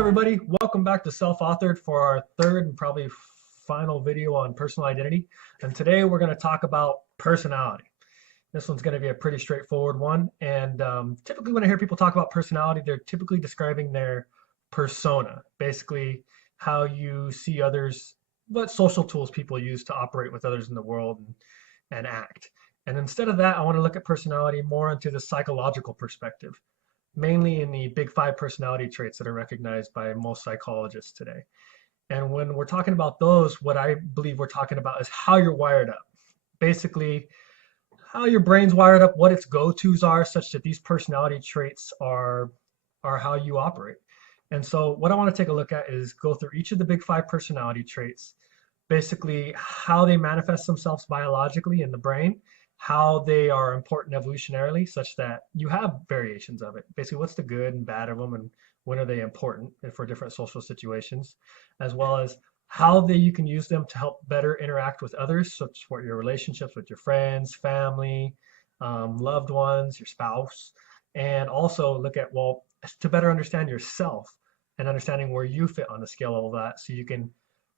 everybody, welcome back to Self-Authored for our third and probably final video on personal identity. And today we're going to talk about personality. This one's going to be a pretty straightforward one. And typically when I hear people talk about personality, they're typically describing their persona, basically how you see others, what social tools people use to operate with others in the world and act. And instead of that, I want to look at personality more into the psychological perspective, mainly in the big five personality traits that are recognized by most psychologists today. And when we're talking about those, what I believe we're talking about is how you're wired up. Basically, how your brain's wired up, what its go-tos are, such that these personality traits are how you operate. And so what I want to take a look at is go through each of the big five personality traits, basically how they manifest themselves biologically in the brain, how they are important evolutionarily, such that you have variations of it. Basically, what's the good and bad of them, and when are they important for different social situations, as well as how you can use them to help better interact with others, such for your relationships with your friends, family, loved ones, your spouse, and also look at, well, to better understand yourself and understanding where you fit on the scale of all that, so you can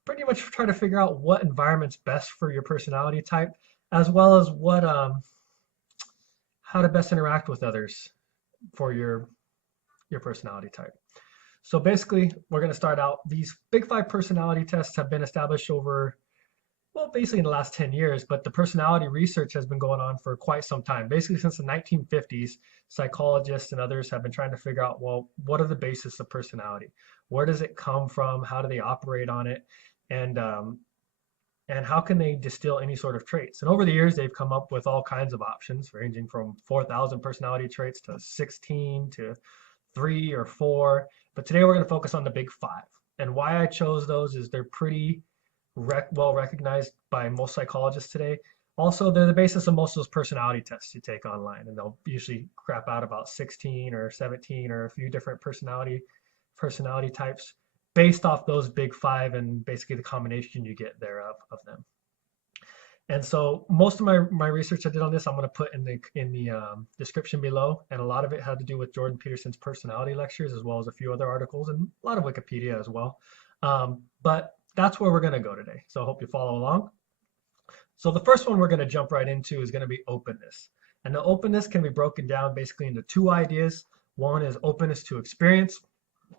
pretty much try to figure out what environment's best for your personality type, as well as what how to best interact with others for your personality type. So basically, we're going to start out. These big five personality tests have been established over, well, basically in the last 10 years, but the personality research has been going on for quite some time. Basically, since the 1950s, psychologists and others have been trying to figure out, well, what are the basis of personality? Where does it come from? How do they operate on it? And how can they distill any sort of traits? And over the years, they've come up with all kinds of options, ranging from 4,000 personality traits to 16 to 3 or 4. But today we're going to focus on the big five. And why I chose those is they're pretty well recognized by most psychologists today. Also, they're the basis of most of those personality tests you take online. And they'll usually crap out about 16 or 17 or a few different personality types, based off those big five and basically the combination you get thereof of them. And so most of my research I did on this, I'm going to put in the description below, and a lot of it had to do with Jordan Peterson's personality lectures, as well as a few other articles and a lot of Wikipedia as well. But that's where we're going to go today. So I hope you follow along. So the first one we're going to jump right into is going to be openness. And the openness can be broken down basically into two ideas. One is openness to experience.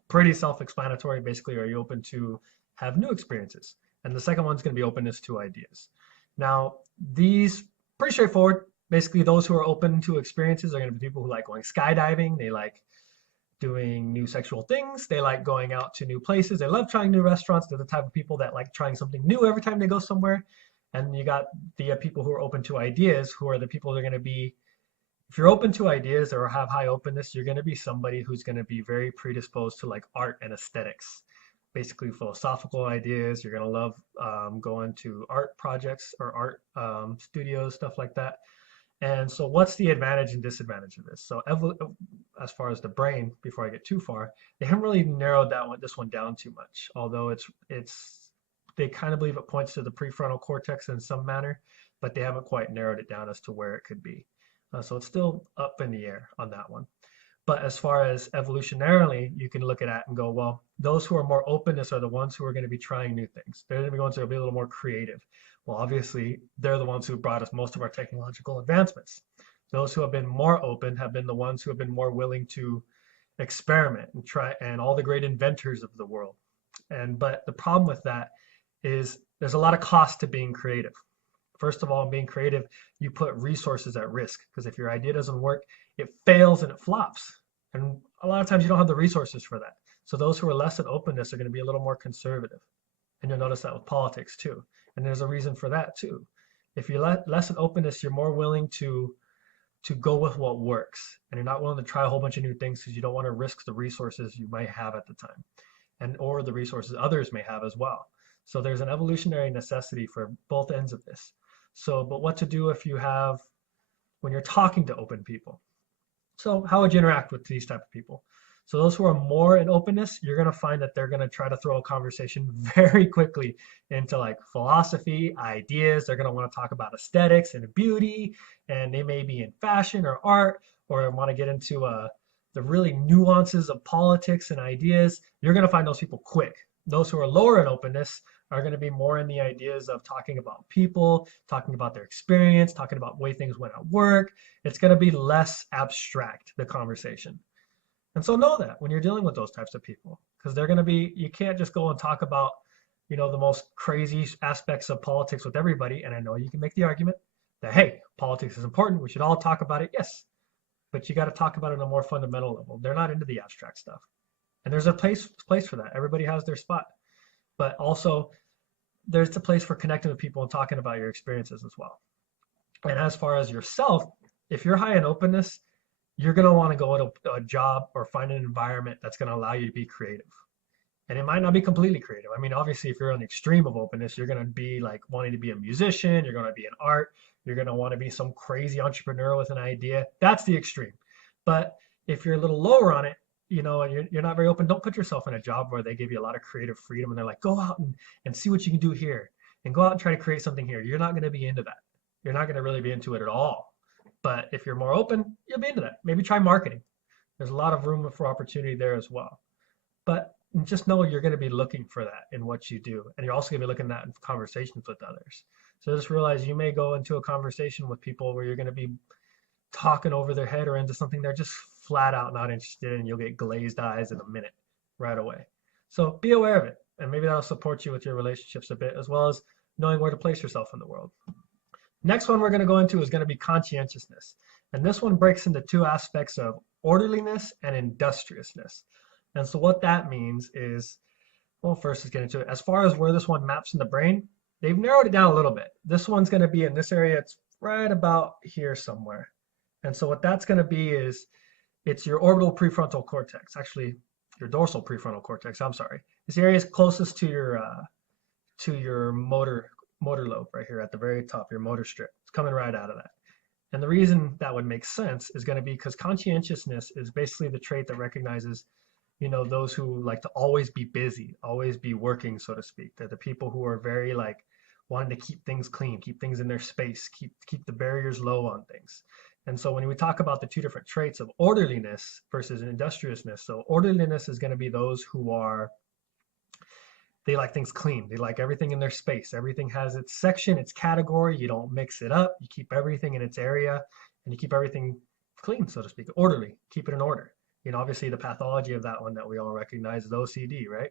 Pretty self-explanatory. Basically, are you open to have new experiences? And the second one's going to be openness to ideas. Now, these pretty straightforward. Basically, those who are open to experiences are going to be people who like going skydiving. They like doing new sexual things. They like going out to new places. They love trying new restaurants. They're the type of people that like trying something new every time they go somewhere. And you got the people who are open to ideas, who are the people that are going to be, if you're open to ideas or have high openness, you're going to be somebody who's going to be very predisposed to like art and aesthetics, basically philosophical ideas. You're going to love going to art projects or art studios, stuff like that. And so what's the advantage and disadvantage of this? So as far as the brain, before I get too far, they haven't really narrowed this one down too much, although they kind of believe it points to the prefrontal cortex in some manner, but they haven't quite narrowed it down as to where it could be. So it's still up in the air on that one. But as far as evolutionarily, you can look at it and go, well, those who are more openness are the ones who are going to be trying new things. They're going to be ones who will be a little more creative. Well, obviously, they're the ones who brought us most of our technological advancements. Those who have been more open have been the ones who have been more willing to experiment and try, and all the great inventors of the world. But the problem with that is there's a lot of cost to being creative. First of all, in being creative, you put resources at risk, because if your idea doesn't work, it fails and it flops. And a lot of times you don't have the resources for that. So those who are less in openness are going to be a little more conservative. And you'll notice that with politics too. And there's a reason for that too. If you're less in openness, you're more willing to go with what works. And you're not willing to try a whole bunch of new things because you don't want to risk the resources you might have at the time, or the resources others may have as well. So there's an evolutionary necessity for both ends of this. So, but what to do when you're talking to open people? So how would you interact with these type of people? So those who are more in openness, you're going to find that they're going to try to throw a conversation very quickly into like philosophy, ideas. They're going to want to talk about aesthetics and beauty, and they may be in fashion or art, or want to get into the really nuances of politics and ideas, you're going to find those people quick. Those who are lower in openness are going to be more in the ideas of talking about people, talking about their experience, talking about the way things went at work. It's going to be less abstract, the conversation. And so know that when you're dealing with those types of people, because they're going to be, you can't just go and talk about, the most crazy aspects of politics with everybody. And I know you can make the argument that, hey, politics is important. We should all talk about it. Yes. But you got to talk about it on a more fundamental level. They're not into the abstract stuff. And there's a place for that. Everybody has their spot. But also, there's a place for connecting with people and talking about your experiences as well. And as far as yourself, if you're high in openness, you're going to want to go to a job or find an environment that's going to allow you to be creative. And it might not be completely creative. I mean, obviously, if you're on the extreme of openness, you're going to be like wanting to be a musician, you're going to be in art, you're going to want to be some crazy entrepreneur with an idea. That's the extreme. But if you're a little lower on it, and you're not very open, don't put yourself in a job where they give you a lot of creative freedom and they're like, go out and see what you can do here and go out and try to create something here. You're not going to be into that. You're not going to really be into it at all. But if you're more open, you'll be into that. Maybe try marketing. There's a lot of room for opportunity there as well. But just know you're going to be looking for that in what you do. And you're also going to be looking at that in conversations with others. So just realize you may go into a conversation with people where you're going to be talking over their head or into something they're just flat out not interested in. You'll get glazed eyes in a minute right away. So be aware of it. And maybe that'll support you with your relationships a bit, as well as knowing where to place yourself in the world. Next one we're going to go into is going to be conscientiousness. And this one breaks into two aspects of orderliness and industriousness. And so what that means is, well, first let's get into it. As far as where this one maps in the brain, they've narrowed it down a little bit. This one's going to be in this area. It's right about here somewhere. And so what that's going to be is, it's your orbital prefrontal cortex, actually your dorsal prefrontal cortex, I'm sorry. This area is closest to your motor lobe right here at the very top, your motor strip. It's coming right out of that. And the reason that would make sense is going to be because conscientiousness is basically the trait that recognizes, those who like to always be busy, always be working, so to speak. They're the people who are very like wanting to keep things clean, keep things in their space, keep the barriers low on things. And so when we talk about the two different traits of orderliness versus industriousness, so orderliness is going to be those who they like things clean. They like everything in their space. Everything has its section, its category. You don't mix it up. You keep everything in its area and you keep everything clean, so to speak, orderly, keep it in order. Obviously the pathology of that one that we all recognize is OCD, right?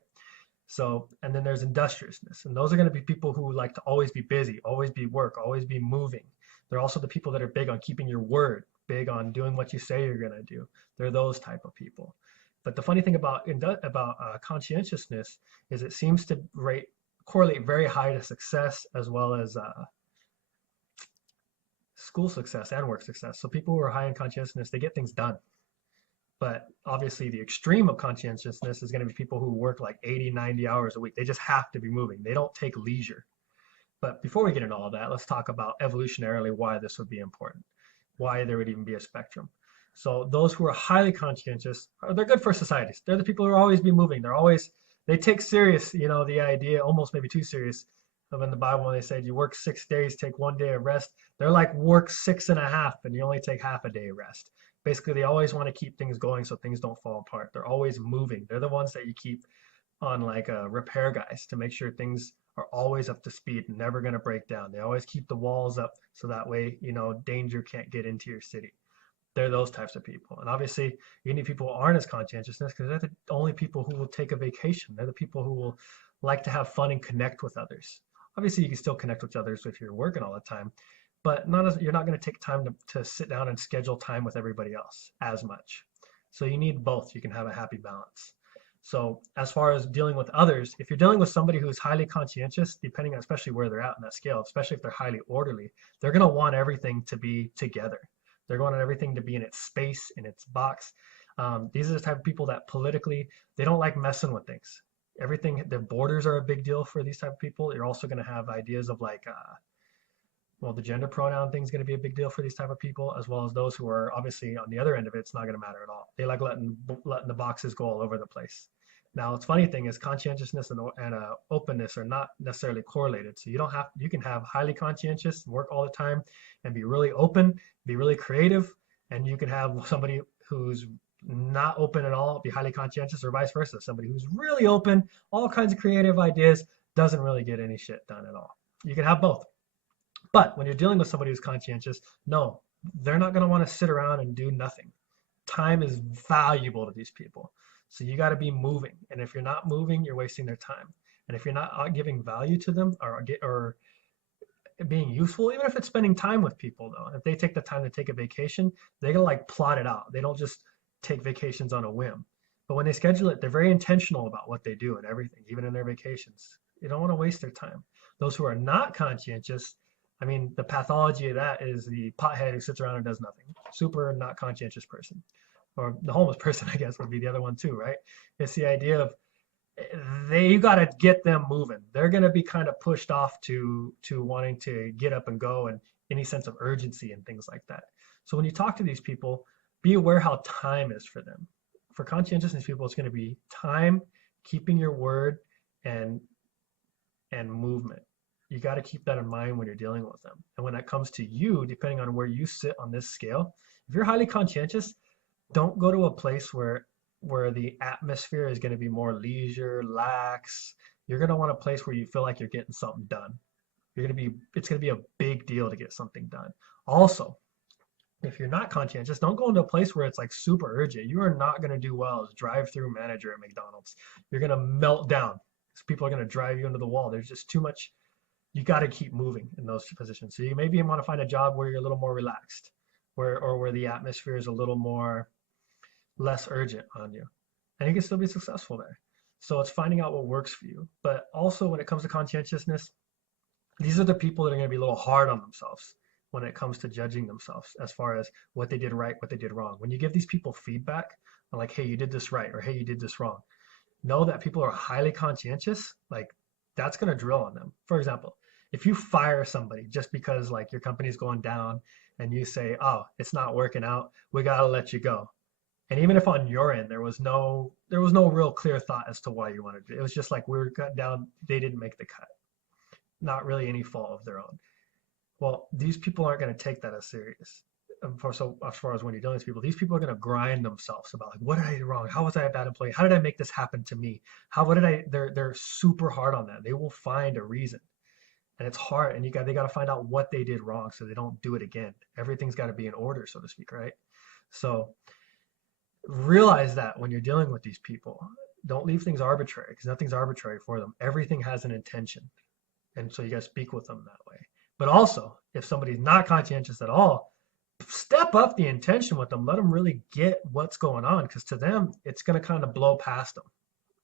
So, and then there's industriousness. And those are going to be people who like to always be busy, always be work, always be moving. They're also the people that are big on keeping your word, big on doing what you say you're going to do. They're those type of people. But the funny thing about conscientiousness is it seems to correlate very high to success as well as school success and work success. So people who are high in conscientiousness, they get things done. But obviously the extreme of conscientiousness is going to be people who work like 80, 90 hours a week. They just have to be moving. They don't take leisure. But before we get into all of that, let's talk about evolutionarily why this would be important, why there would even be a spectrum. So those who are highly conscientious, they're good for societies. They're the people who are always be moving. They take serious, the idea, almost maybe too serious, of in the Bible when they said you work 6 days, take 1 day of rest. They're like work 6.5 and you only take half a day rest. Basically, they always want to keep things going so things don't fall apart. They're always moving. They're the ones that you keep on like repair guys to make sure things are always up to speed and never going to break down. They always keep the walls up so that way, danger can't get into your city. They're those types of people. And obviously, you need people who aren't as conscientiousness because they're the only people who will take a vacation. They're the people who will like to have fun and connect with others. Obviously, you can still connect with others if you're working all the time, but you're not going to take time to sit down and schedule time with everybody else as much. So you need both. You can have a happy balance. So as far as dealing with others, if you're dealing with somebody who's highly conscientious, depending on especially where they're at in that scale, especially if they're highly orderly, they're going to want everything to be together. They're going to want everything to be in its space, in its box. These are the type of people that politically, they don't like messing with things. Everything, the borders are a big deal for these type of people. You're also going to have ideas of like, the gender pronoun thing is going to be a big deal for these type of people, as well as those who are obviously on the other end of it. It's not going to matter at all. They like letting the boxes go all over the place. Now, the funny thing is conscientiousness and openness are not necessarily correlated. So you can have highly conscientious, work all the time, and be really open, be really creative, and you can have somebody who's not open at all, be highly conscientious, or vice versa. Somebody who's really open, all kinds of creative ideas, doesn't really get any shit done at all. You can have both. But when you're dealing with somebody who's conscientious, no, they're not going to want to sit around and do nothing. Time is valuable to these people. So you got to be moving. And if you're not moving, you're wasting their time. And if you're not giving value to them or being useful, even if it's spending time with people though, if they take the time to take a vacation, they're gonna like plot it out. They don't just take vacations on a whim. But when they schedule it, they're very intentional about what they do and everything, even in their vacations. You don't want to waste their time. Those who are not conscientious, I mean, the pathology of that is the pothead who sits around and does nothing. Super not conscientious person. Or the homeless person, I guess, would be the other one too, right? It's the idea of you got to get them moving. They're going to be kind of pushed off to wanting to get up and go and any sense of urgency and things like that. So when you talk to these people, be aware how time is for them. For conscientiousness people, it's going to be time, keeping your word, and movement. You got to keep that in mind when you're dealing with them. And when that comes to you, depending on where you sit on this scale, if you're highly conscientious, don't go to a place where the atmosphere is going to be more leisure, lax. You're going to want a place where you feel like you're getting something done. It's going to be a big deal to get something done. Also, if you're not conscientious, don't go into a place where it's like super urgent. You are not going to do well as drive-through manager at McDonald's. You're going to melt down because people are going to drive you into the wall. There's just too much. You got to keep moving in those positions. So you maybe want to find a job where you're a little more relaxed, where the atmosphere is a little more less urgent on you, and you can still be successful there. So it's finding out what works for you. But also when it comes to conscientiousness, these are the people that are going to be a little hard on themselves when it comes to judging themselves as far as what they did right, what they did wrong. When you give these people feedback on like, hey, you did this right, or hey, you did this wrong, know that people are highly conscientious. Like that's going to drill on them. For example, if you fire somebody just because like your company's going down and you say, oh, it's not working out, we got to let you go. And even if on your end there was no real clear thought as to why you wanted to, it was just like we were cut down, they didn't make the cut. Not really any fault of their own. Well, these people aren't going to take that as serious. So as far as when you're dealing with people, these people are going to grind themselves about like, what did I do wrong? How was I a bad employee? How did I make this happen to me? They're super hard on that. They will find a reason. And it's hard, and they got to find out what they did wrong so they don't do it again. Everything's got to be in order, so to speak, right? So realize that when you're dealing with these people, don't leave things arbitrary because nothing's arbitrary for them. Everything has an intention. And so you got to speak with them that way. But also, if somebody's not conscientious at all, step up the intention with them. Let them really get what's going on because to them, it's going to kind of blow past them.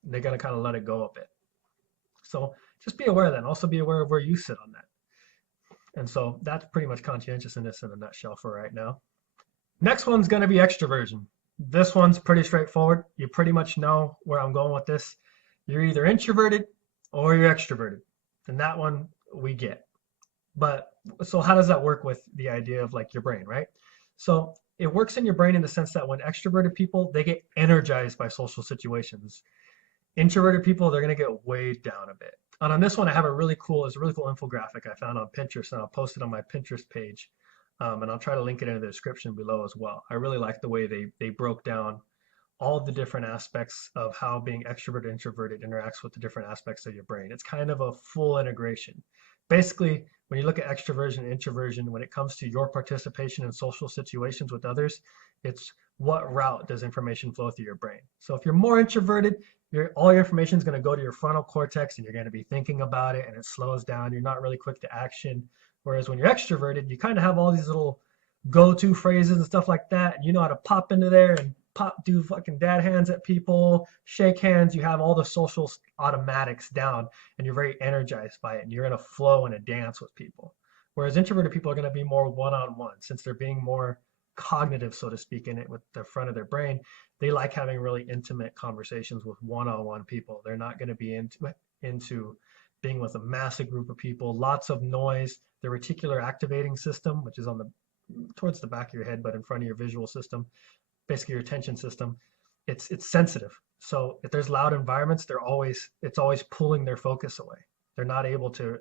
They're going to kind of let it go a bit. So just be aware of that and also be aware of where you sit on that. And so that's pretty much conscientiousness in a nutshell for right now. Next one's going to be extraversion. This one's pretty straightforward. You pretty much know where I'm going with this. You're either introverted or you're extroverted. And that one we get. But so how does that work with the idea of like your brain, right? So it works in your brain in the sense that when extroverted people, they get energized by social situations. Introverted people, they're going to get weighed down a bit. And on this one, I have a really cool infographic I found on Pinterest, and I'll post it on my Pinterest page. And I'll try to link it in the description below as well. I really like the way they broke down all of the different aspects of how being extroverted, introverted interacts with the different aspects of your brain. It's kind of a full integration. Basically, when you look at extroversion and introversion, when it comes to your participation in social situations with others, it's what route does information flow through your brain. So if you're more introverted, all your information is going to go to your frontal cortex and you're going to be thinking about it and it slows down. You're not really quick to action. Whereas when you're extroverted, you kind of have all these little go-to phrases and stuff like that. And you know how to pop into there and do fucking dad hands at people, shake hands. You have all the social automatics down and you're very energized by it. And you're in a flow and a dance with people. Whereas introverted people are going to be more one-on-one since they're being more cognitive, so to speak, in it with the front of their brain. They like having really intimate conversations with one-on-one people. They're not going to be into being with a massive group of people, lots of noise. The reticular activating system, which is towards the back of your head, but in front of your visual system, basically your attention system, it's sensitive. So if there's loud environments, it's always pulling their focus away. They're not able to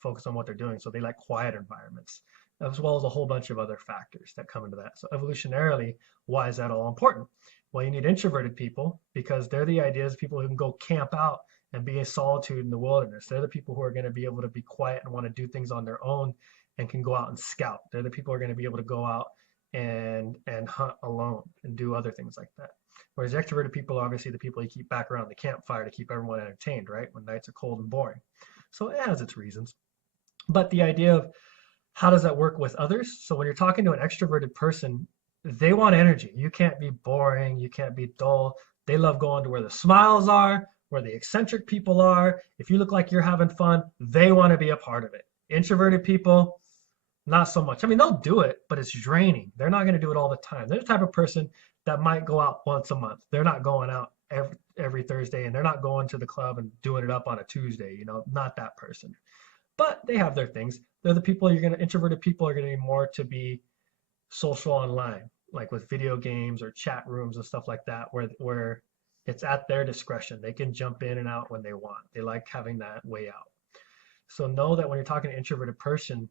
focus on what they're doing. So they like quiet environments. as well as a whole bunch of other factors that come into that. So evolutionarily, why is that all important? Well, you need introverted people because they're the ideas of people who can go camp out and be in solitude in the wilderness. They're the people who are going to be able to be quiet and want to do things on their own and can go out and scout. They're the people who are going to be able to go out and hunt alone and do other things like that. Whereas extroverted people are obviously the people you keep back around the campfire to keep everyone entertained, right? When nights are cold and boring. So it has its reasons. But the idea of how does that work with others? So when you're talking to an extroverted person, they want energy. You can't be boring. You can't be dull. They love going to where the smiles are, where the eccentric people are. If you look like you're having fun, they want to be a part of it. Introverted people, not so much. I mean, they'll do it, but it's draining. They're not going to do it all the time. They're the type of person that might go out once a month. They're not going out every Thursday, and they're not going to the club and doing it up on a Tuesday, not that person. But they have their things. They're the people introverted people are going to be more to be social online, like with video games or chat rooms and stuff like that, where it's at their discretion. They can jump in and out when they want. They like having that way out. So know that when you're talking to an introverted person,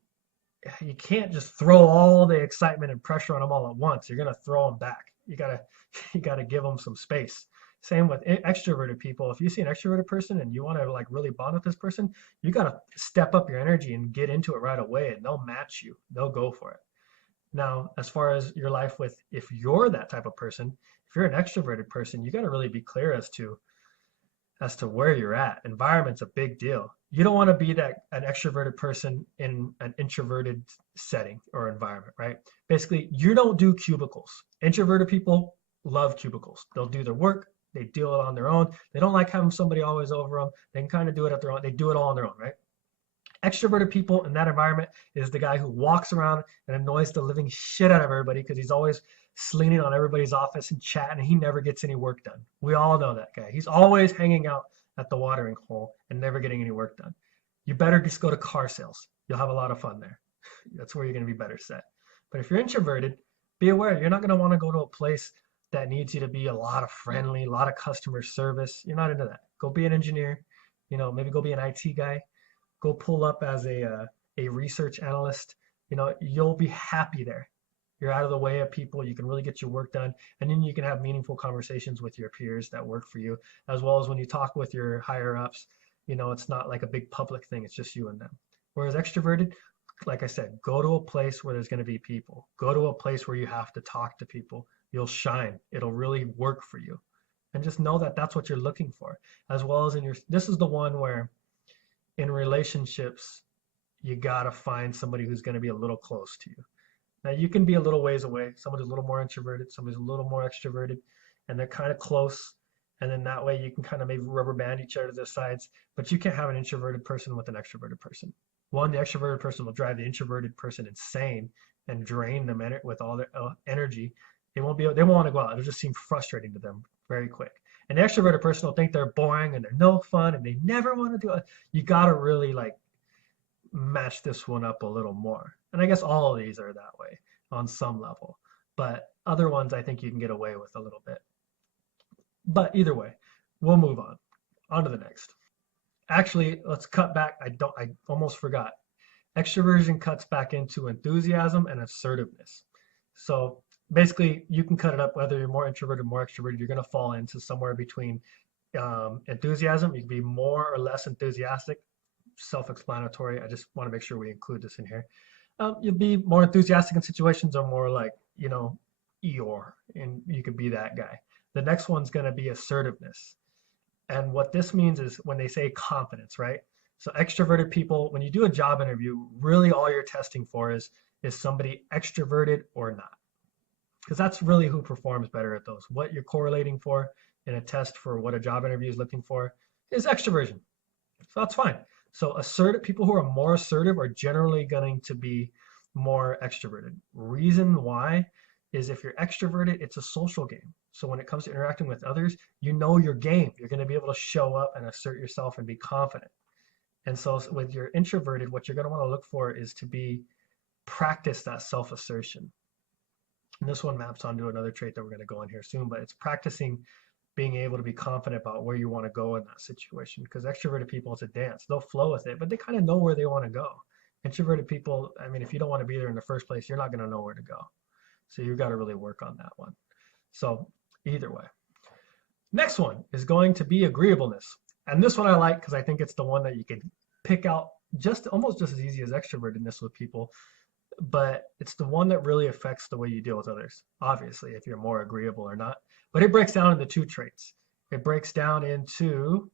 you can't just throw all the excitement and pressure on them all at once. You're going to throw them back. You gotta give them some space. Same with extroverted people. If you see an extroverted person and you want to like really bond with this person, you gotta step up your energy and get into it right away, and they'll match you. They'll go for it. Now, as far as your life with, if you're that type of person, if you're an extroverted person, you gotta really be clear as to where you're at. Environment's a big deal. You don't want to be an extroverted person in an introverted setting or environment, right? Basically, you don't do cubicles. Introverted people love cubicles. They'll do their work. They do it on their own. They don't like having somebody always over them. They can kind of do it at their own. They do it all on their own, right? Extroverted people in that environment is the guy who walks around and annoys the living shit out of everybody because he's always leaning on everybody's office and chatting, and he never gets any work done. We all know that guy. He's always hanging out at the watering hole and never getting any work done. You better just go to car sales. You'll have a lot of fun there. That's where you're going to be better set. But if you're introverted, be aware you're not going to want to go to a place that needs you to be a lot of friendly, a lot of customer service. You're not into that. Go be an engineer. Maybe go be an IT guy. Go pull up as a research analyst. You'll be happy there. You're out of the way of people. You can really get your work done. And then you can have meaningful conversations with your peers that work for you, as well as when you talk with your higher ups, it's not like a big public thing. It's just you and them. Whereas extroverted, like I said, go to a place where there's going to be people. Go to a place where you have to talk to people. You'll shine. It'll really work for you. And just know that that's what you're looking for, as well as this is the one where in relationships, you got to find somebody who's going to be a little close to you. Now, you can be a little ways away. Somebody's a little more introverted, somebody's a little more extroverted, and they're kind of close. And then that way you can kind of maybe rubber band each other to the sides. But you can't have an introverted person with an extroverted person. One, the extroverted person will drive the introverted person insane and drain them with all their energy. They won't want to go out. It'll just seem frustrating to them very quick. And the extroverted person will think they're boring and they're no fun and they never want to do it. You got to really match this one up a little more. And I guess all of these are that way on some level, but other ones I think you can get away with a little bit. But either way, we'll move on to the next. Actually, let's cut back. I almost forgot. Extroversion cuts back into enthusiasm and assertiveness. So basically, you can cut it up whether you're more introverted or more extroverted. You're going to fall into somewhere between enthusiasm. You can be more or less enthusiastic. Self-explanatory. I just want to make sure we include this in here. You'll be more enthusiastic in situations or more like, Eeyore, and you could be that guy. The next one's going to be assertiveness. And what this means is when they say confidence, right? So extroverted people, when you do a job interview, really all you're testing for is somebody extroverted or not. Because that's really who performs better at those. What you're correlating for in a test for what a job interview is looking for is extroversion. So that's fine. So people who are more assertive are generally going to be more extroverted. Reason why is if you're extroverted, it's a social game. So when it comes to interacting with others, you know your game. You're going to be able to show up and assert yourself and be confident. And so with your introverted, what you're going to want to look for is to practice that self-assertion. And this one maps onto another trait that we're going to go on here soon, but it's practicing being able to be confident about where you want to go in that situation. Because extroverted people, it's a dance. They'll flow with it, but they kind of know where they want to go. Introverted people, I mean, if you don't want to be there in the first place, you're not going to know where to go. So you've got to really work on that one. So either way. Next one is going to be agreeableness. And this one I like because I think it's the one that you can pick out almost just as easy as extrovertedness with people, but it's the one that really affects the way you deal with others, obviously, if you're more agreeable or not. But it breaks down into two traits. It breaks down into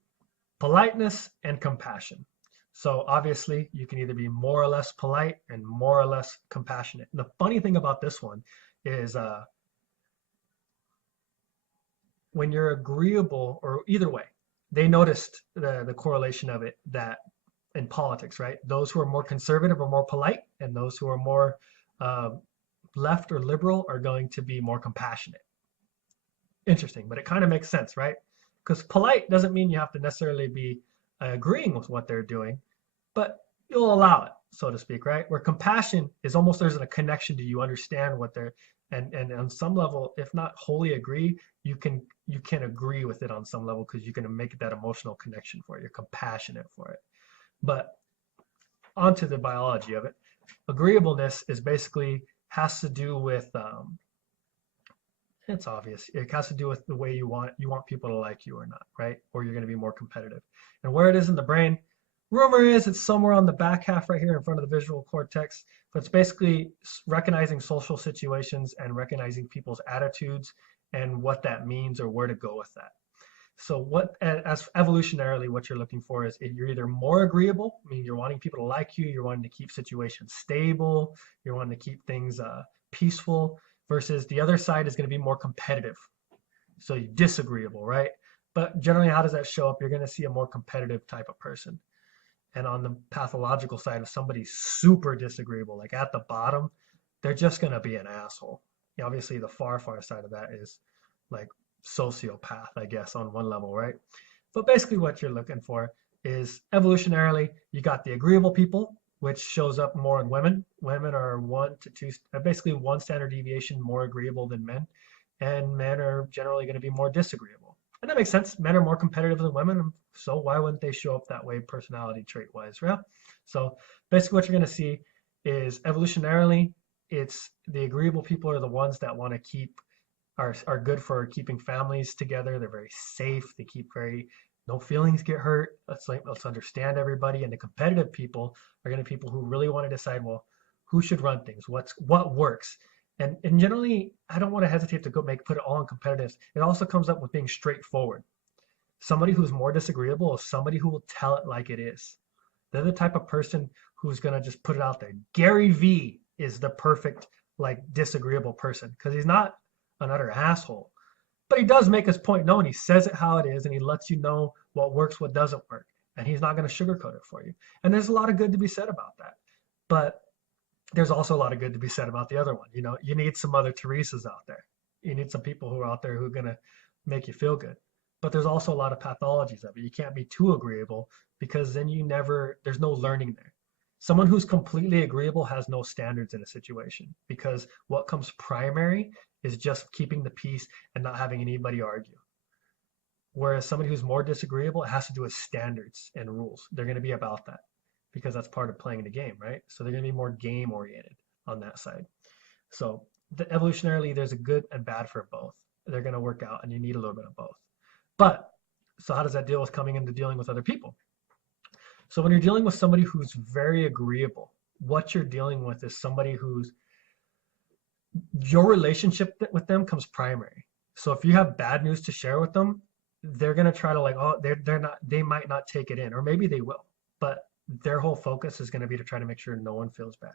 politeness and compassion. So obviously, you can either be more or less polite and more or less compassionate. And the funny thing about this one is when you're agreeable, or either way, they noticed the correlation of it, that in politics, right? Those who are more conservative are more polite, and those who are more left or liberal are going to be more compassionate. Interesting, but it kind of makes sense, right? Because polite doesn't mean you have to necessarily be agreeing with what they're doing, but you'll allow it, so to speak, right? Where compassion is almost, there's a connection to you understand what they're, and on some level, if not wholly agree, you can agree with it on some level because you can make that emotional connection for it. You're compassionate for it. But onto the biology of it, agreeableness is basically has to do with it's obvious. It has to do with the way you want people to like you or not, right? Or you're going to be more competitive. And where it is in the brain, rumor is it's somewhere on the back half right here in front of the visual cortex. But it's basically recognizing social situations and recognizing people's attitudes and what that means or where to go with that. So as evolutionarily, what you're looking for is you're either more agreeable, I mean, you're wanting people to like you, you're wanting to keep situations stable, you're wanting to keep things peaceful, versus the other side is going to be more competitive. So you're disagreeable, right? But generally, how does that show up? You're going to see a more competitive type of person. And on the pathological side, if somebody's super disagreeable, like at the bottom, they're just going to be an asshole. Obviously, the far side of that is like sociopath, I guess, on one level, right? But basically what you're looking for is evolutionarily, you got the agreeable people, which shows up more in women. Women are 1 to 2, basically 1 standard deviation more agreeable than men, and men are generally going to be more disagreeable. And that makes sense. Men are more competitive than women, so why wouldn't they show up that way personality trait-wise, yeah? So basically what you're going to see is evolutionarily, it's the agreeable people are the ones that want to keep, are good for keeping families together. They're very safe. They keep no feelings get hurt. Let's understand everybody. And the competitive people are going to be people who really want to decide, well, who should run things? What works? And generally, I don't want to hesitate to put it all on competitiveness. It also comes up with being straightforward. Somebody who's more disagreeable is somebody who will tell it like it is. They're the type of person who's going to just put it out there. Gary Vee is the perfect, like, disagreeable person because he's not an utter asshole. But he does make his point known. He says it how it is, and he lets you know what works, what doesn't work. And he's not going to sugarcoat it for you. And there's a lot of good to be said about that. But there's also a lot of good to be said about the other one. You know, you need some other Teresas out there. You need some people who are out there who are going to make you feel good. But there's also a lot of pathologies of it. You can't be too agreeable because then there's no learning there. Someone who's completely agreeable has no standards in a situation because what comes primary is just keeping the peace and not having anybody argue. Whereas somebody who's more disagreeable, it has to do with standards and rules. They're going to be about that because that's part of playing the game, right? So they're going to be more game oriented on that side. So evolutionarily, there's a good and bad for both. They're going to work out and you need a little bit of both. But so how does that deal with coming into dealing with other people? So when you're dealing with somebody who's very agreeable, what you're dealing with is somebody who's, your relationship with them comes primary. So if you have bad news to share with them, they're going to try to they might not take it in, or maybe they will, but their whole focus is going to be to try to make sure no one feels bad.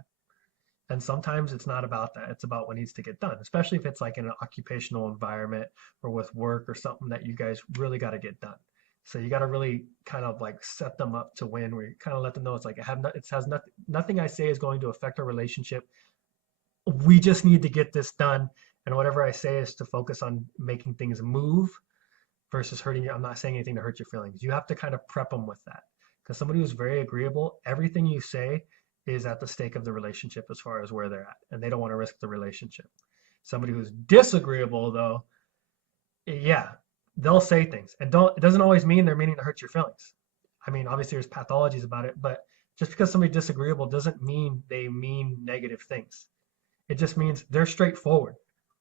And sometimes it's not about that. It's about what needs to get done, especially if it's like in an occupational environment or with work or something that you guys really got to get done. So you got to really kind of like set them up to win, where you kind of let them know it's like, nothing I say is going to affect our relationship. We just need to get this done. And whatever I say is to focus on making things move versus hurting you. I'm not saying anything to hurt your feelings. You have to kind of prep them with that. Because somebody who's very agreeable, everything you say is at the stake of the relationship as far as where they're at. And they don't want to risk the relationship. Somebody who's disagreeable, though, yeah, they'll say things. And it doesn't always mean they're meaning to hurt your feelings. I mean, obviously there's pathologies about it, but Just because somebody's disagreeable doesn't mean they mean negative things. It just means they're straightforward,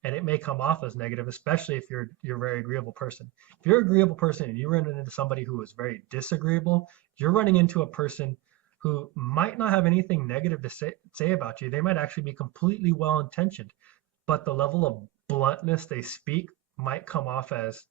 and it may come off as negative, especially if you're a very agreeable person. If you're an agreeable person and you run into somebody who is very disagreeable, you're running into a person who might not have anything negative to say about you. They might actually be completely well intentioned, but the level of bluntness they speak might come off as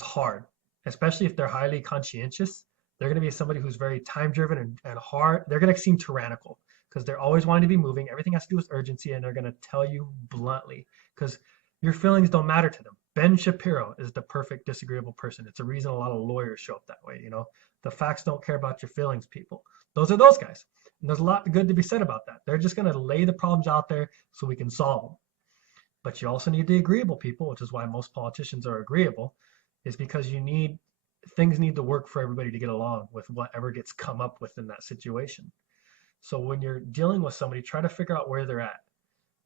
hard, especially if they're highly conscientious. They're going to be somebody who's very time driven and hard. They're going to seem tyrannical because they're always wanting to be moving. Everything has to do with urgency, and they're going to tell you bluntly because your feelings don't matter to them. Ben Shapiro is the perfect disagreeable person. It's a reason a lot of lawyers show up that way. You know, the facts don't care about your feelings, people. Those are those guys. And there's a lot good to be said about that. They're just going to lay the problems out there so we can solve them. But you also need the agreeable people, which is why most politicians are agreeable, is because things need to work for everybody to get along with whatever gets come up with in that situation. So when you're dealing with somebody, try to figure out where they're at.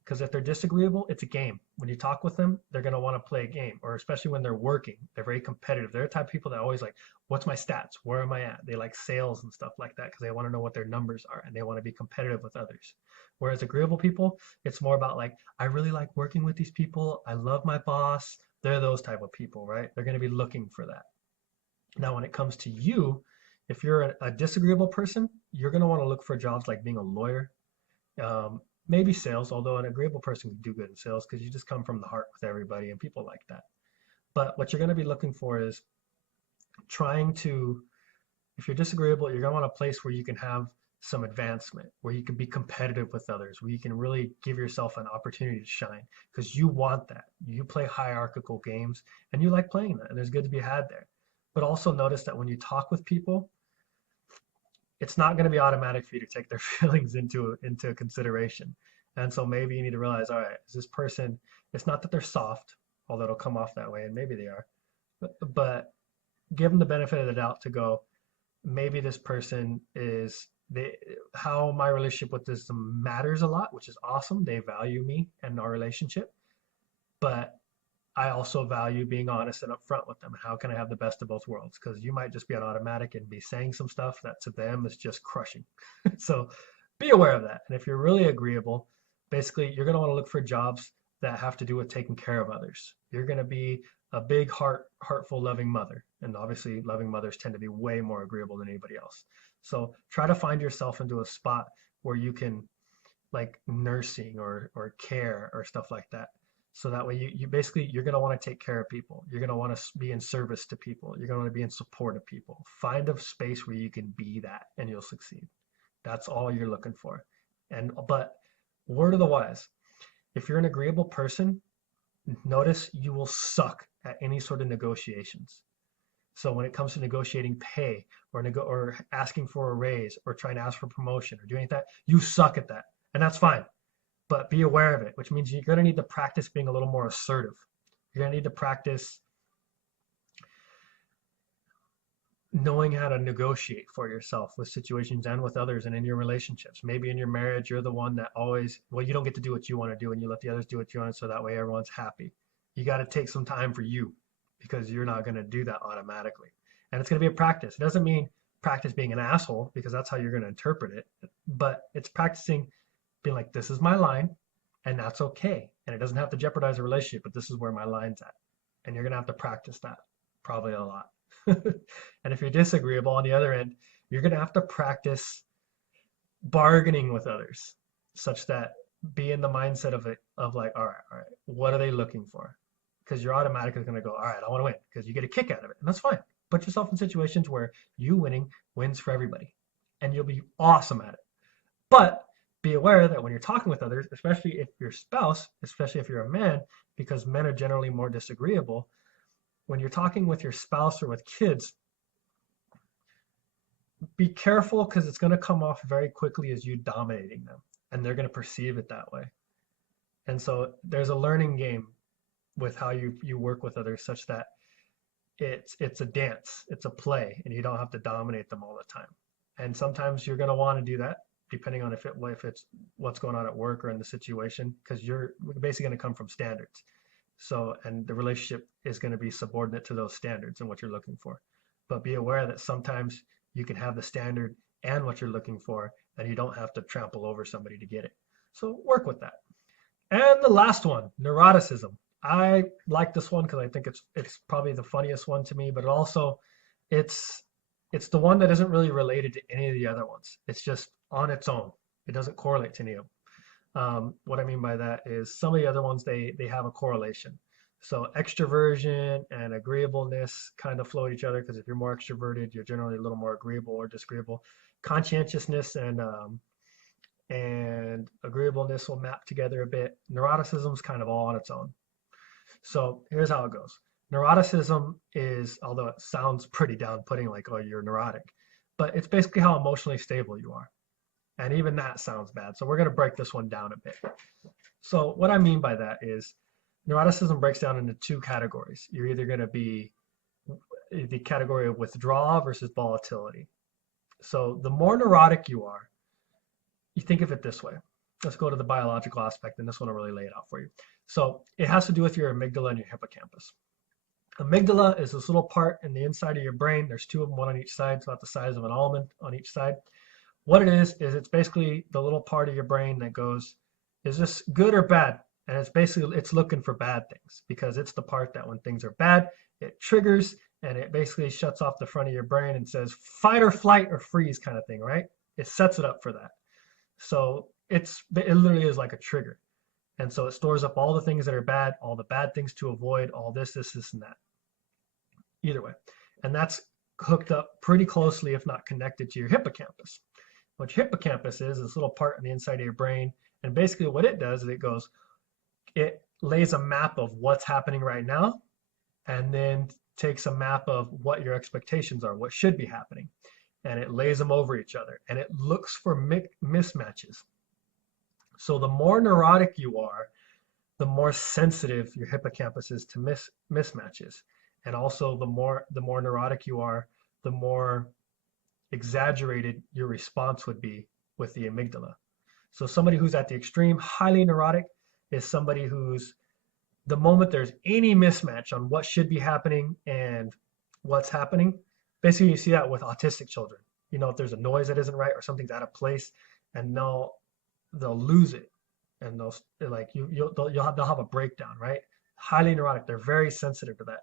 Because if they're disagreeable, it's a game. When you talk with them, they're going to want to play a game, or especially when they're working, they're very competitive. They're the type of people that always like, what's my stats? Where am I at? They like sales and stuff like that because they want to know what their numbers are and they want to be competitive with others. Whereas agreeable people, it's more about like, I really like working with these people. I love my boss. They're those type of people, right? They're going to be looking for that. Now, when it comes to you, if you're a disagreeable person, you're going to want to look for jobs like being a lawyer, maybe sales, although an agreeable person can do good in sales because you just come from the heart with everybody and people like that. But what you're going to be looking for is if you're disagreeable, you're going to want a place where you can have some advancement, where you can be competitive with others, where you can really give yourself an opportunity to shine because you want that. You play hierarchical games and you like playing that, and there's good to be had there. But also notice that when you talk with people, it's not going to be automatic for you to take their feelings into consideration. And so maybe you need to realize, all right, is this person, it's not that they're soft, although it'll come off that way, and maybe they are, but give them the benefit of the doubt to go, maybe this person how my relationship with this matters a lot, which is awesome. They value me and our relationship, but I also value being honest and upfront with them. How can I have the best of both worlds? Because you might just be on automatic and be saying some stuff that to them is just crushing. So be aware of that. And if you're really agreeable, basically you're going to want to look for jobs that have to do with taking care of others. You're going to be a big heartful, loving mother. And obviously loving mothers tend to be way more agreeable than anybody else. So try to find yourself into a spot where you can like nursing or care or stuff like that. So that way you basically, you're going to want to take care of people. You're going to want to be in service to people. You're going to want to be in support of people. Find a space where you can be that and you'll succeed. That's all you're looking for. But word of the wise, if you're an agreeable person, notice you will suck at any sort of negotiations. So when it comes to negotiating pay or asking for a raise or trying to ask for promotion or doing that, you suck at that. And that's fine. But be aware of it, which means you're going to need to practice being a little more assertive. You're going to need to practice knowing how to negotiate for yourself with situations and with others and in your relationships. Maybe in your marriage, you're the one that always, you don't get to do what you want to do and you let the others do what you want, so that way everyone's happy. You got to take some time for you because you're not going to do that automatically. And it's going to be a practice. It doesn't mean practice being an asshole because that's how you're going to interpret it, but it's practicing being like, this is my line and that's okay. And it doesn't have to jeopardize a relationship, but this is where my line's at. And you're going to have to practice that probably a lot. And if you're disagreeable on the other end, you're going to have to practice bargaining with others such that be in the mindset of like, all right, what are they looking for? Because you're automatically going to go, all right, I want to win because you get a kick out of it. And that's fine. Put yourself in situations where you winning wins for everybody and you'll be awesome at it. But be aware that when you're talking with others, especially if your spouse, especially if you're a man, because men are generally more disagreeable, when you're talking with your spouse or with kids, be careful because it's going to come off very quickly as you dominating them and they're going to perceive it that way. And so there's a learning game with how you work with others such that it's a dance, it's a play, and you don't have to dominate them all the time. And sometimes you're going to want to do that depending on if it's what's going on at work or in the situation, because you're basically going to come from standards. So, and the relationship is going to be subordinate to those standards and what you're looking for. But be aware that sometimes you can have the standard and what you're looking for, and you don't have to trample over somebody to get it. So work with that. And the last one, neuroticism. I like this one because I think it's probably the funniest one to me, but also it's it's the one that isn't really related to any of the other ones. It's just on its own. It doesn't correlate to any of them. What I mean by that is some of the other ones they have a correlation. So extraversion and agreeableness kind of flow with each other because if you're more extroverted, you're generally a little more agreeable or disagreeable. Conscientiousness and agreeableness will map together a bit. Neuroticism is kind of all on its own. So here's how it goes. Neuroticism is, although it sounds pretty down-putting, like, oh, you're neurotic, but it's basically how emotionally stable you are. And even that sounds bad. So we're going to break this one down a bit. So what I mean by that is neuroticism breaks down into two categories. You're either going to be the category of withdrawal versus volatility. So the more neurotic you are, you think of it this way. Let's go to the biological aspect, and this one will really lay it out for you. So it has to do with your amygdala and your hippocampus. Amygdala is this little part in the inside of your brain. There's two of them, one on each side. It's about the size of an almond on each side. What it is it's basically the little part of your brain that goes, is this good or bad? And it's looking for bad things because it's the part that when things are bad, it triggers and it basically shuts off the front of your brain and says fight or flight or freeze kind of thing, right? It sets it up for that. So it literally is like a trigger. And so it stores up all the things that are bad, all the bad things to avoid, all this, and that. Either way. And that's hooked up pretty closely, if not connected, to your hippocampus. What your hippocampus is this little part on the inside of your brain. And basically what it does is it lays a map of what's happening right now, and then takes a map of what your expectations are, what should be happening. And it lays them over each other. And it looks for mismatches. So the more neurotic you are, the more sensitive your hippocampus is to mismatches. And also the more neurotic you are, the more exaggerated your response would be with the amygdala. So somebody who's at the extreme, highly neurotic, is somebody who's, the moment there's any mismatch on what should be happening and what's happening, basically you see that with autistic children. You know, if there's a noise that isn't right or something's out of place, and they'll lose it, and they'll have a breakdown, right? Highly neurotic, they're very sensitive to that.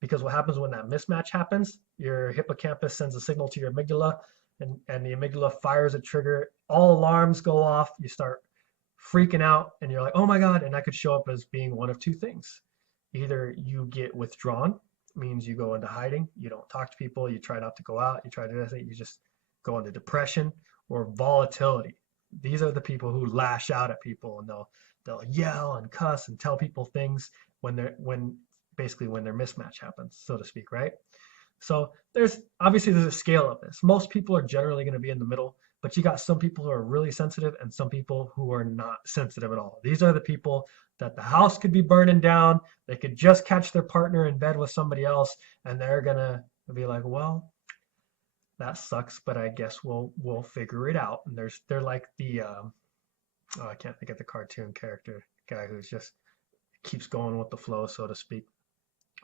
Because what happens when that mismatch happens, your hippocampus sends a signal to your amygdala, and the amygdala fires a trigger. All alarms go off. You start freaking out, and you're like, oh my God. And that could show up as being one of two things. Either you get withdrawn, means you go into hiding, you don't talk to people, you try not to go out, you try to do anything, you just go into depression, or volatility. These are the people who lash out at people, and they'll yell and cuss and tell people things when their mismatch happens, so to speak, right? So there's a scale of this. Most people are generally going to be in the middle, but you got some people who are really sensitive and some people who are not sensitive at all. These are the people that the house could be burning down. They could just catch their partner in bed with somebody else, and they're gonna be like, well, that sucks, but I guess we'll figure it out. And they're like the I can't think of the cartoon character guy who's just keeps going with the flow, so to speak.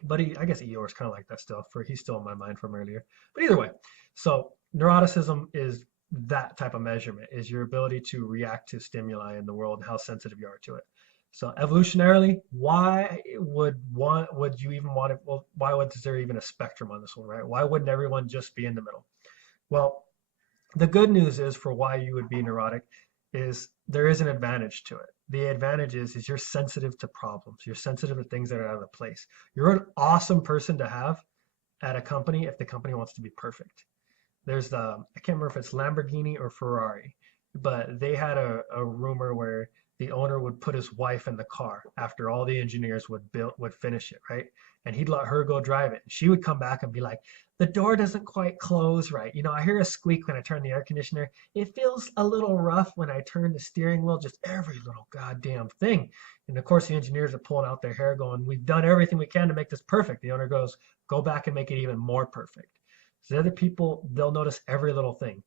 But I guess Eeyore's kind of like that still. He's still in my mind from earlier. But either way, so neuroticism is that type of measurement, is your ability to react to stimuli in the world and how sensitive you are to it. So evolutionarily, why would you even want it? Well, is there even a spectrum on this one, right? Why wouldn't everyone just be in the middle? Well, the good news is for why you would be neurotic is there is an advantage to it. The advantage is you're sensitive to problems. You're sensitive to things that are out of place. You're an awesome person to have at a company if the company wants to be perfect. There's I can't remember if it's Lamborghini or Ferrari, but they had a rumor where the owner would put his wife in the car after all the engineers would finish it, right? And he'd let her go drive it. She would come back and be like, the door doesn't quite close right. You know, I hear a squeak when I turn the air conditioner. It feels a little rough when I turn the steering wheel, just every little goddamn thing. And of course, the engineers are pulling out their hair going, we've done everything we can to make this perfect. The owner goes, go back and make it even more perfect. So the other people, they'll notice every little thing.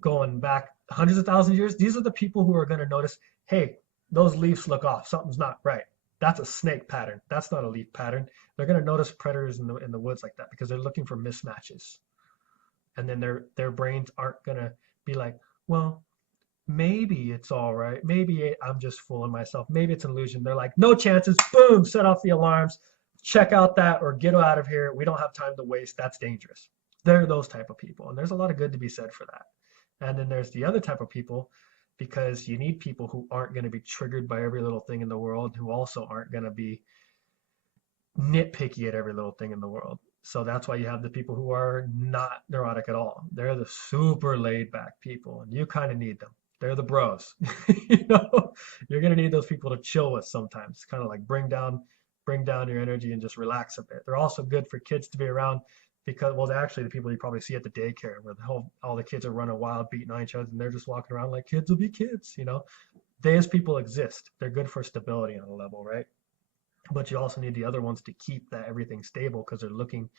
Going back hundreds of thousands of years, these are the people who are going to notice, hey, those leaves look off. Something's not right. That's a snake pattern. That's not a leaf pattern. They're going to notice predators in the woods like that because they're looking for mismatches. And then their brains aren't going to be like, well, maybe it's all right. Maybe I'm just fooling myself. Maybe it's an illusion. They're like, no chances. Boom, set off the alarms. Check out that or get out of here. We don't have time to waste. That's dangerous. They're those type of people. And there's a lot of good to be said for that. And then there's the other type of people, because you need people who aren't going to be triggered by every little thing in the world, who also aren't going to be nitpicky at every little thing in the world. So that's why you have the people who are not neurotic at all. They're the super laid back people, and you kind of need them. They're the bros. You know, you're gonna need those people to chill with sometimes, kind of like bring down your energy and just relax a bit. They're also good for kids to be around because, well, they're actually the people you probably see at the daycare where all the kids are running wild, beating on each other, and they're just walking around like kids will be kids. You know, those people exist. They're good for stability on a level, right? But you also need the other ones to keep that everything stable because they're looking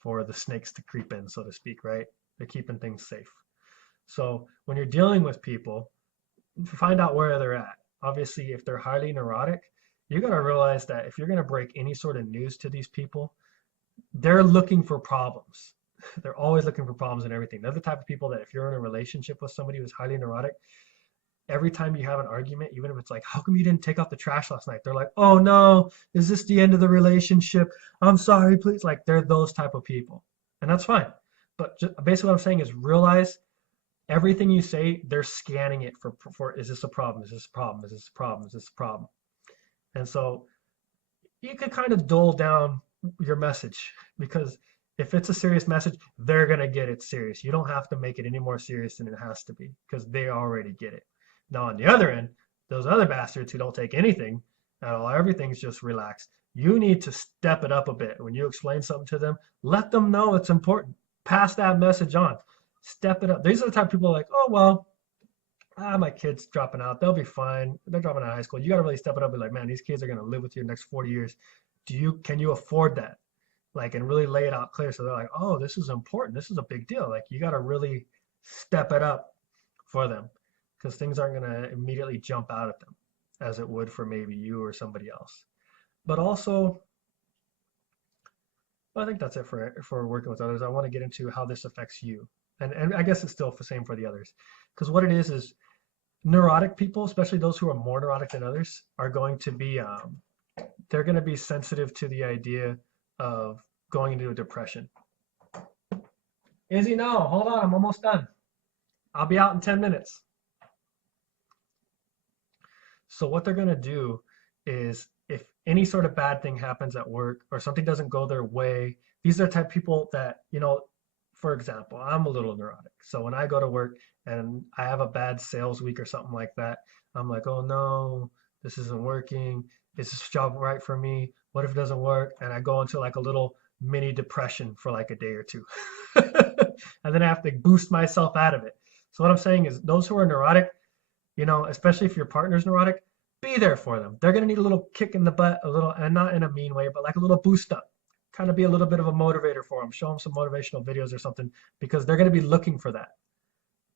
for the snakes to creep in, so to speak, right? They're keeping things safe. So when you're dealing with people, find out where they're at. Obviously, if they're highly neurotic, you got to realize that if you're going to break any sort of news to these people, they're looking for problems. They're always looking for problems in everything. They're the type of people that if you're in a relationship with somebody who's highly neurotic, every time you have an argument, even if it's like, how come you didn't take out the trash last night? They're like, oh no, is this the end of the relationship? I'm sorry, please. Like, they're those type of people. And that's fine. But basically what I'm saying is realize everything you say, they're scanning it for is this a problem? Is this a problem? Is this a problem? Is this a problem? And so you can kind of dull down your message, because if it's a serious message, they're going to get it serious. You don't have to make it any more serious than it has to be because they already get it. Now, on the other end, those other bastards who don't take anything at all, everything's just relaxed. You need to step it up a bit. When you explain something to them, let them know it's important. Pass that message on. Step it up. These are the type of people like, oh, well, my kid's dropping out. They'll be fine. They're dropping out of high school. You got to really step it up and be like, man, these kids are going to live with you the next 40 years. Can you afford that? Like, and really lay it out clear. So they're like, oh, this is important. This is a big deal. Like, you got to really step it up for them, because things aren't going to immediately jump out at them as it would for maybe you or somebody else. But also, well, I think that's it for working with others. I want to get into how this affects you. And I guess it's still the same for the others. Because what it is neurotic people, especially those who are more neurotic than others, are going to be, they're going to be sensitive to the idea of going into a depression. Izzy, no, hold on, I'm almost done. I'll be out in 10 minutes. So what they're going to do is, if any sort of bad thing happens at work or something doesn't go their way, these are the type of people that, you know, for example, I'm a little neurotic. So when I go to work and I have a bad sales week or something like that, I'm like, oh no, this isn't working. Is this job right for me? What if it doesn't work? And I go into like a little mini depression for like a day or two. And then I have to boost myself out of it. So what I'm saying is, those who are neurotic, you know, especially if your partner's neurotic, be there for them. They're going to need a little kick in the butt, a little, and not in a mean way, but like a little boost up. Kind of be a little bit of a motivator for them. Show them some motivational videos or something, because they're going to be looking for that.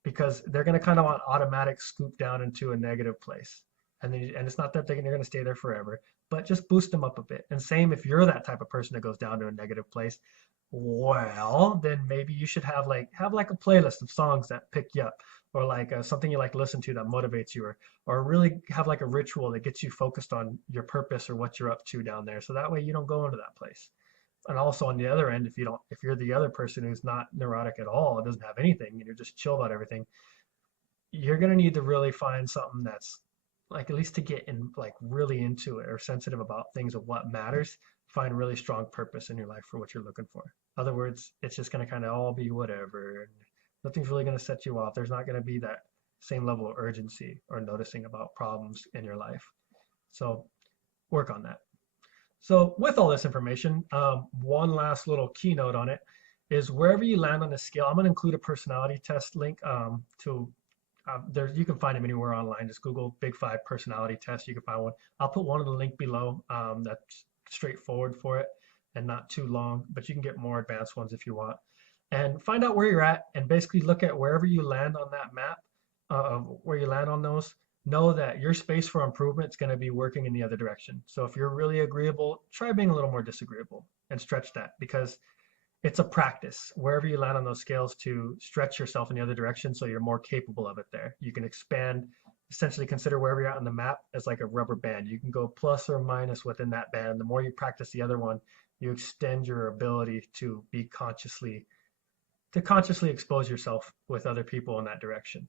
Because they're going to kind of on automatic scoop down into a negative place. And it's not that they're going to stay there forever, but just boost them up a bit. And same if you're that type of person that goes down to a negative place, well, then maybe you should have like a playlist of songs that pick you up, or like something you like listen to that motivates you, or really have like a ritual that gets you focused on your purpose or what you're up to down there. So that way you don't go into that place. And also on the other end, if you're the other person who's not neurotic at all, doesn't have anything, and you're just chill about everything, you're going to need to really find something that's like, at least to get in, like really into it or sensitive about things of what matters, find really strong purpose in your life for what you're looking for. In other words, it's just going to kind of all be whatever. And nothing's really going to set you off. There's not going to be that same level of urgency or noticing about problems in your life. So work on that. So with all this information, one last little keynote on it is, wherever you land on the scale, I'm going to include a personality test link you can find them anywhere online. Just Google Big 5 personality test. You can find one. I'll put one of the link below that's straightforward for it and not too long, but you can get more advanced ones if you want. And find out where you're at, and basically look at wherever you land on that map of where you land on those. Know that your space for improvement is going to be working in the other direction. So if you're really agreeable, try being a little more disagreeable and stretch that, because it's a practice wherever you land on those scales to stretch yourself in the other direction so you're more capable of it there. You can expand, essentially consider wherever you're at on the map as like a rubber band. You can go plus or minus within that band. The more you practice the other one, you extend your ability to be consciously expose yourself with other people in that direction.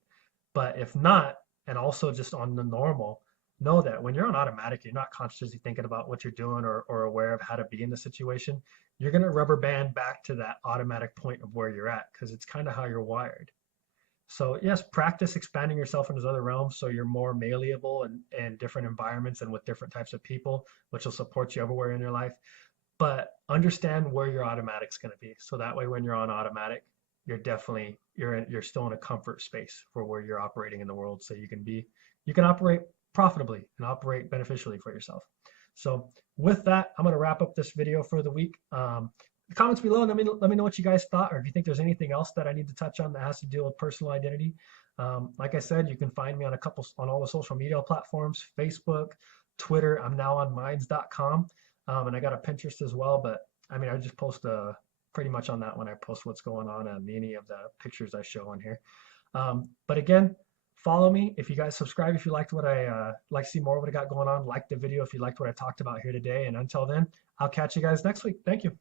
But if not, and also just on the normal, know that when you're on automatic, you're not consciously thinking about what you're doing or aware of how to be in the situation. You're going to rubber band back to that automatic point of where you're at because it's kind of how you're wired. So yes, practice expanding yourself into other realms so you're more malleable in different environments and with different types of people, which will support you everywhere in your life. But understand where your automatic's going to be. So that way, when you're on automatic, you're still in a comfort space for where you're operating in the world. So you can operate profitably and operate beneficially for yourself. So with that, I'm going to wrap up this video for the week. The comments below, let me know what you guys thought, or if you think there's anything else that I need to touch on that has to deal with personal identity. Like I said, you can find me on all the social media platforms, Facebook, Twitter. I'm now on minds.com. And I got a Pinterest as well, but I mean, I just post pretty much on that when I post what's going on and any of the pictures I show on here. But again, follow me. If you guys subscribe, if you liked what like to see more of what I got going on, like the video if you liked what I talked about here today. And until then, I'll catch you guys next week. Thank you.